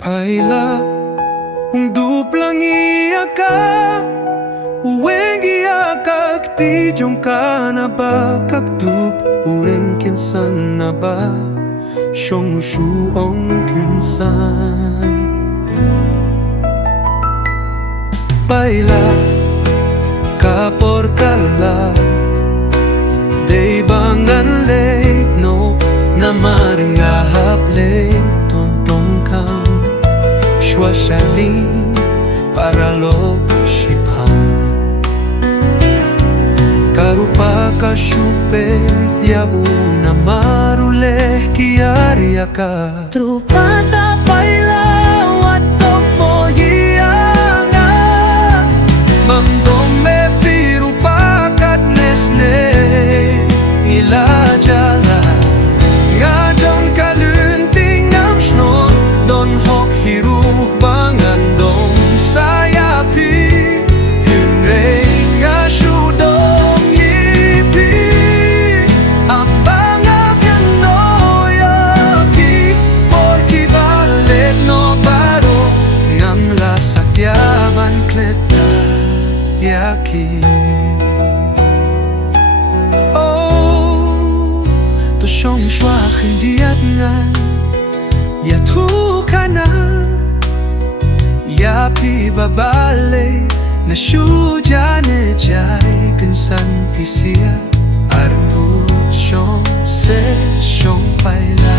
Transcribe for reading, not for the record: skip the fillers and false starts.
paila duplang iyaka weng iyakak ti jong na ba kakdup ureng kinsan na ba siyong shuong kinsan paila kapor kala day bangan late no na maringahap late tontong kang shwa shaling para lo shipan karupa ka shupet ya una marule kiaria ka trupa ta paila wato mo yanga mamdom me piru pakat nesne ngila jala ngadong kalunting am shno don hok hiru bangan dong sayapi hinre nga shudong yipi ambang akan noyaki porki balet no baro ngamla sakyaman kleta yaki siyong shwak hindi at ngan yatu ka na yapi babale na shu jane jay kinsan pisia armut siyong se siyong paila